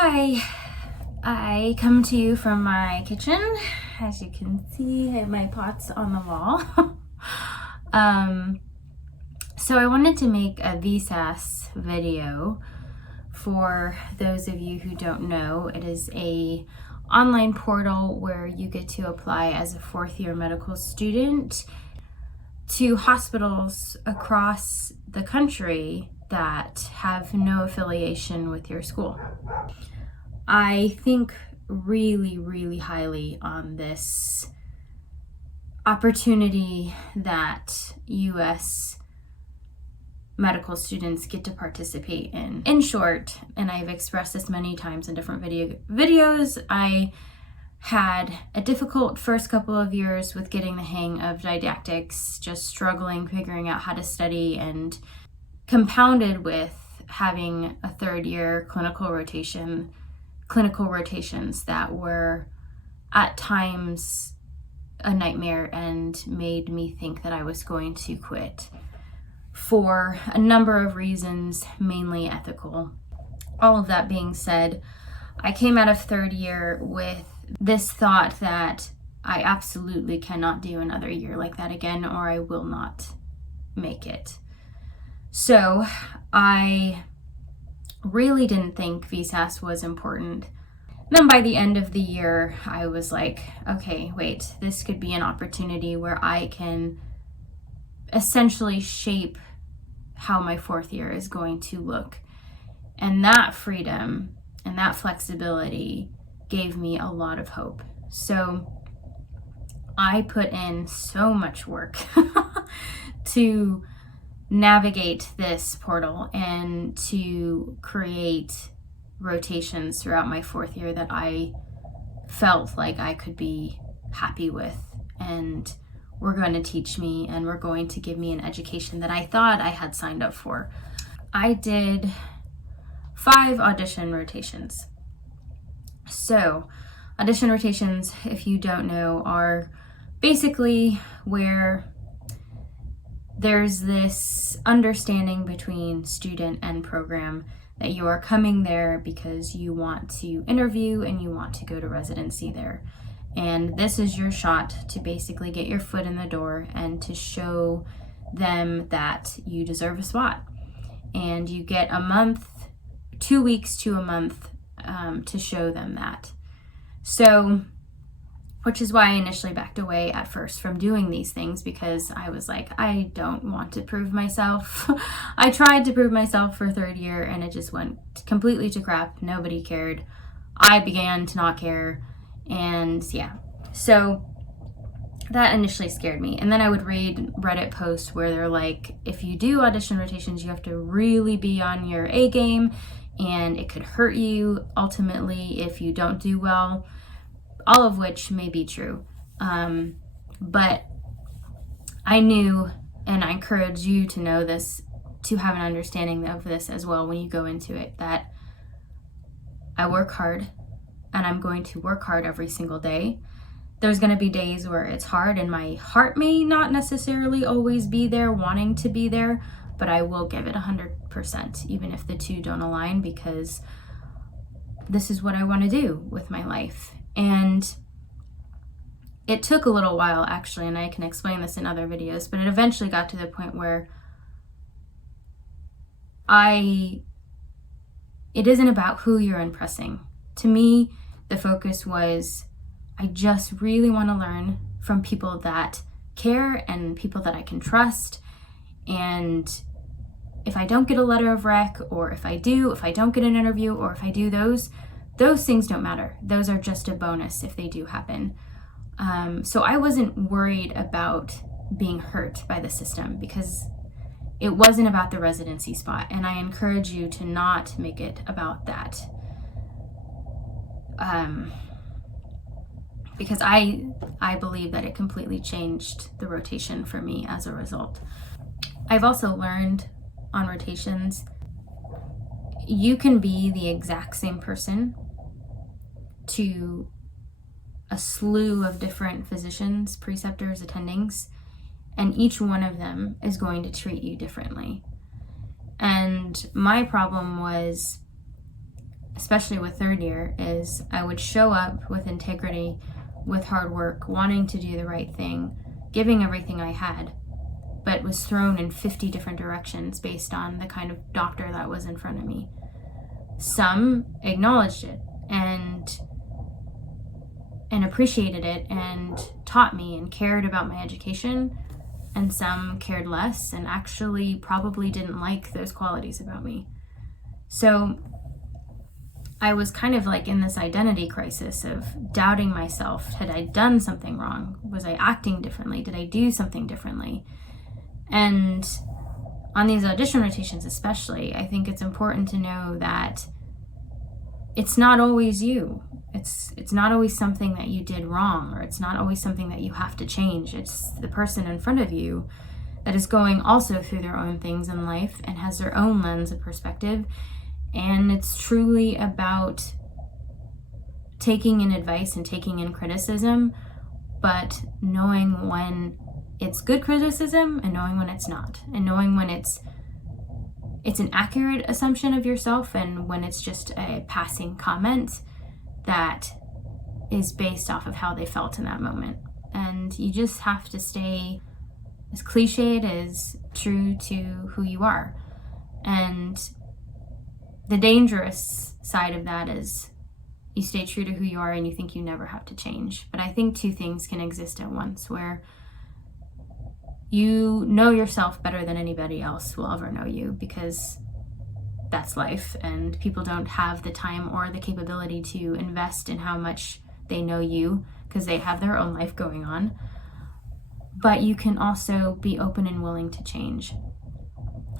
Hi, I come to you from my kitchen. As you can see, I have my pots on the wall. So I wanted to make a VSAS video. For those of you who don't know, it is a online portal where you get to apply as a fourth year medical student to hospitals across the country that have no affiliation with your school. I think really highly on this opportunity that U.S. medical students get to participate in. In short, and I've expressed this many times in different videos, I had a difficult first couple of years with getting the hang of didactics, just struggling, figuring out how to study, and compounded with having a third year clinical rotations that were at times a nightmare and made me think that I was going to quit for a number of reasons, mainly ethical. All of that being said, I came out of third year with this thought that I absolutely cannot do another year like that again, or I will not make it. So I really didn't think VSAS was important. Then by the end of the year, I was like, okay, wait, this could be an opportunity where I can essentially shape how my fourth year is going to look. And that freedom and that flexibility gave me a lot of hope. So I put in so much work to navigate this portal and to create rotations throughout my fourth year that I felt like I could be happy with and were going to teach me and were going to give me an education that I thought I had signed up for. I did 5 audition rotations. So audition rotations, if you don't know, are basically where there's this understanding between student and program that you are coming there because you want to interview and you want to go to residency there. And this is your shot to basically get your foot in the door and to show them that you deserve a spot. And you get a month, 2 weeks to a month to show them that. So, which is why I initially backed away at first from doing these things, because I was like, I don't want to prove myself. I tried to prove myself for third year and it just went completely to crap. Nobody cared. I began to not care. And yeah, so that initially scared me. And then I would read Reddit posts where they're like, if you do audition rotations, you have to really be on your A game and it could hurt you ultimately if you don't do well. All of which may be true. But I knew, and I encourage you to know this, to have an understanding of this as well when you go into it, that I work hard and I'm going to work hard every single day. There's going to be days where it's hard and my heart may not necessarily always be there, wanting to be there, but I will give it 100%, even if the two don't align, because this is what I want to do with my life. And it took a little while, actually, and I can explain this in other videos, but it eventually got to the point where it isn't about who you're impressing. To me, the focus was, I just really want to learn from people that care and people that I can trust. And if I don't get a letter of rec, or if I don't get an interview, or if I do those things don't matter. Those are just a bonus if they do happen. So I wasn't worried about being hurt by the system because it wasn't about the residency spot. And I encourage you to not make it about that. Because I believe that it completely changed the rotation for me as a result. I've also learned on rotations, you can be the exact same person to a slew of different physicians, preceptors, attendings, and each one of them is going to treat you differently. And my problem was especially with third year, is I would show up with integrity, with hard work, wanting to do the right thing, giving everything I had, but was thrown in 50 different directions based on the kind of doctor that was in front of me. Some acknowledged it and appreciated it and taught me and cared about my education, and some cared less and actually probably didn't like those qualities about me. So I was kind of like in this identity crisis of doubting myself. Had I done something wrong? Was I acting differently? Did I do something differently? And on these audition rotations especially, I think it's important to know that it's not always you. It's not always something that you did wrong, or it's not always something that you have to change. It's the person in front of you that is going also through their own things in life and has their own lens of perspective. And it's truly about taking in advice and taking in criticism, but knowing when it's good criticism and knowing when it's not, and knowing when it's an accurate assumption of yourself and when it's just a passing comment that is based off of how they felt in that moment. And you just have to stay as cliched as true to who you are. And the dangerous side of that is you stay true to who you are and you think you never have to change. But I think two things can exist at once, where you know yourself better than anybody else will ever know you, because that's life, and people don't have the time or the capability to invest in how much they know you because they have their own life going on. But you can also be open and willing to change.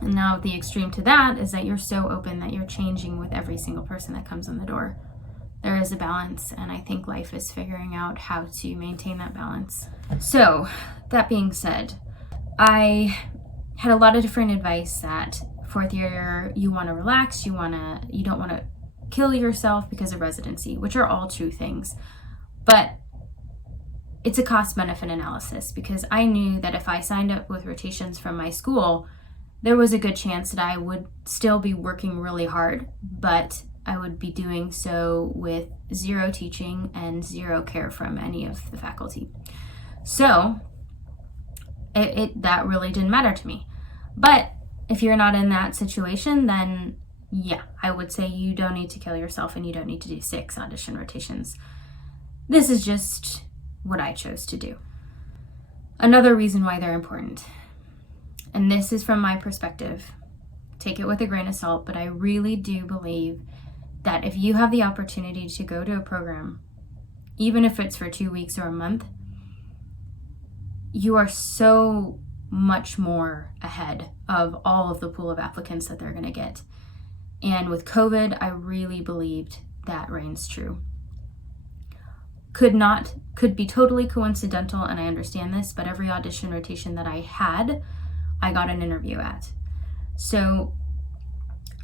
And now the extreme to that is that you're so open that you're changing with every single person that comes in the door. There is a balance, and I think life is figuring out how to maintain that balance. So, that being said, I had a lot of different advice that fourth year, you want to relax, you don't want to kill yourself because of residency, which are all true things. But it's a cost-benefit analysis, because I knew that if I signed up with rotations from my school, there was a good chance that I would still be working really hard, but I would be doing so with zero teaching and zero care from any of the faculty. So that really didn't matter to me. But if you're not in that situation, then yeah, I would say you don't need to kill yourself and you don't need to do 6 audition rotations. This is just what I chose to do. Another reason why they're important, and this is from my perspective, take it with a grain of salt, but I really do believe that if you have the opportunity to go to a program, even if it's for 2 weeks or a month, you are so much more ahead of all of the pool of applicants that they're going to get. And with COVID, I really believed that reigns true. Could be totally coincidental, and I understand this, but every audition rotation that I had, I got an interview at. So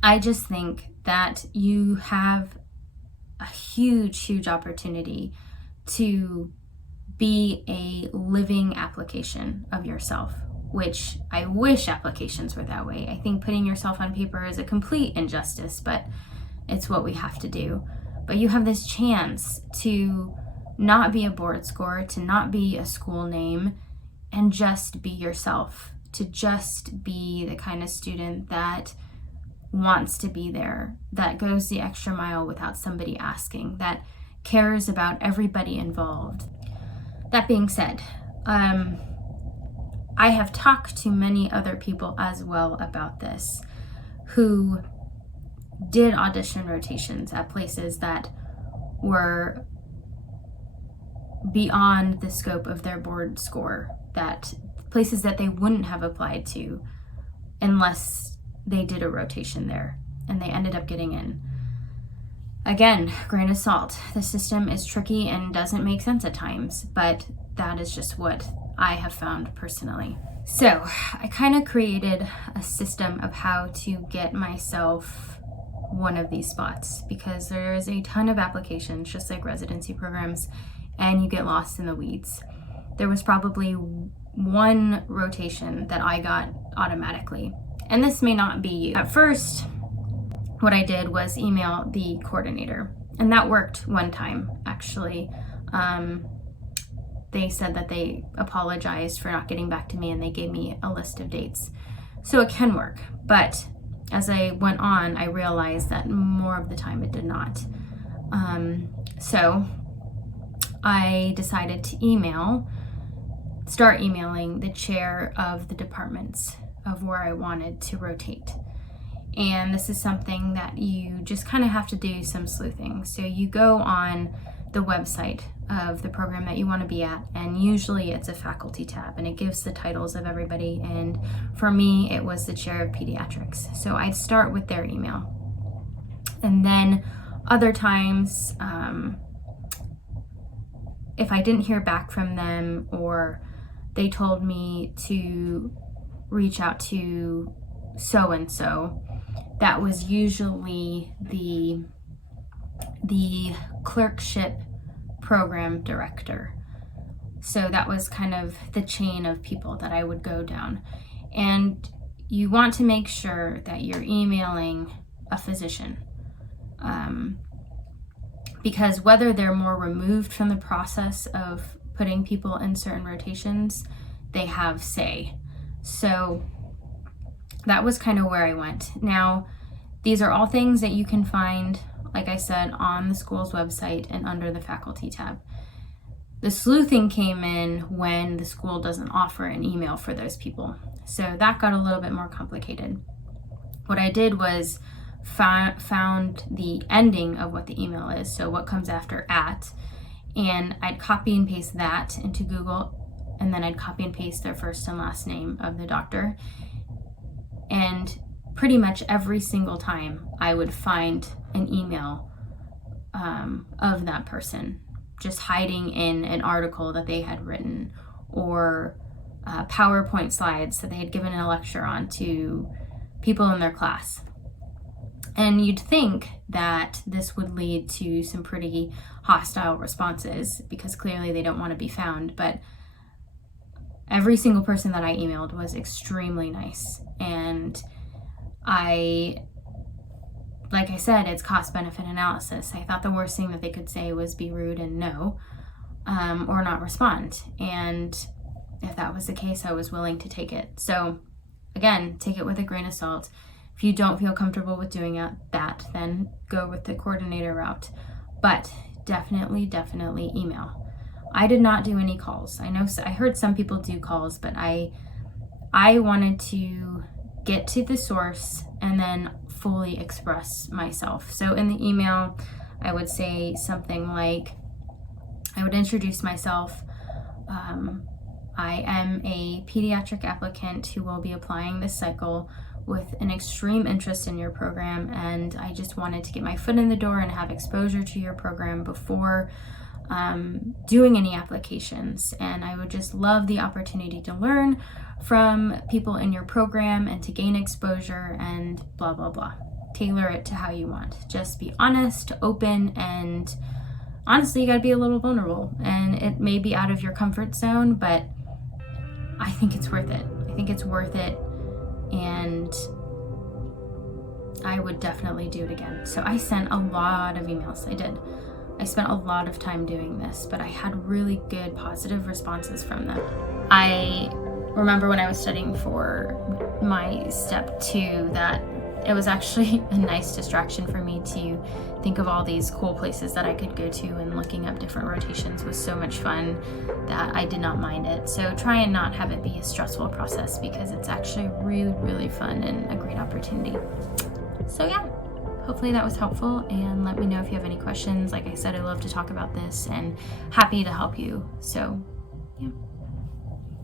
I just think that you have a huge opportunity to be a living application of yourself, which I wish applications were that way. I think putting yourself on paper is a complete injustice, but it's what we have to do. But you have this chance to not be a board score, to not be a school name, and just be yourself, to just be the kind of student that wants to be there, that goes the extra mile without somebody asking, that cares about everybody involved. That being said, I have talked to many other people as well about this who did audition rotations at places that were beyond the scope of their board score, that places that they wouldn't have applied to unless they did a rotation there, and they ended up getting in. Again, grain of salt. The system is tricky and doesn't make sense at times, but that is just what I have found personally. So I kind of created a system of how to get myself one of these spots, because there is a ton of applications, just like residency programs, and you get lost in the weeds. There was probably one rotation that I got automatically, and this may not be you. At first, what I did was email the coordinator, and that worked one time actually. They said that they apologized for not getting back to me, and they gave me a list of dates. So it can work, but as I went on, I realized that more of the time it did not. So I decided to start emailing the chair of the departments of where I wanted to rotate. And this is something that you just kind of have to do some sleuthing. So you go on the website of the program that you want to be at, and usually it's a faculty tab, and it gives the titles of everybody. And for me, it was the chair of pediatrics. So I'd start with their email. And then other times, if I didn't hear back from them, or they told me to reach out to so-and-so, that was usually the clerkship program director. So that was kind of the chain of people that I would go down. And you want to make sure that you're emailing a physician, because whether they're more removed from the process of putting people in certain rotations, they have say. So that was kind of where I went. Now, these are all things that you can find, like I said, on the school's website and under the faculty tab. The sleuthing came in when the school doesn't offer an email for those people. So that got a little bit more complicated. What I did was found the ending of what the email is, so what comes after @ and I'd copy and paste that into Google, and then I'd copy and paste their first and last name of the doctor. And pretty much every single time I would find an email of that person, just hiding in an article that they had written, or PowerPoint slides that they had given a lecture on to people in their class. And you'd think that this would lead to some pretty hostile responses, because clearly they don't want to be found. But every single person that I emailed was extremely nice. And like I said, it's cost-benefit analysis. I thought the worst thing that they could say was be rude and no, or not respond. And if that was the case, I was willing to take it. So again, take it with a grain of salt. If you don't feel comfortable with doing that, then go with the coordinator route. But definitely email. I did not do any calls. I heard some people do calls, but I wanted to get to the source and then fully express myself. So in the email, I would say something like, I would introduce myself. I am a pediatric applicant who will be applying this cycle with an extreme interest in your program, and I just wanted to get my foot in the door and have exposure to your program before doing any applications. And I would just love the opportunity to learn from people in your program and to gain exposure and blah, blah, blah. Tailor it to how you want. Just be honest, open, and honestly, you gotta be a little vulnerable. And it may be out of your comfort zone, but I think it's worth it. I think it's worth it. And I would definitely do it again. So I sent a lot of emails. I spent a lot of time doing this, but I had really good positive responses from them. I remember when I was studying for my step 2 that it was actually a nice distraction for me to think of all these cool places that I could go to, and looking up different rotations was so much fun that I did not mind it. So try and not have it be a stressful process, because it's actually really fun and a great opportunity. So yeah, hopefully that was helpful, and let me know if you have any questions. Like I said, I love to talk about this and happy to help you. So yeah.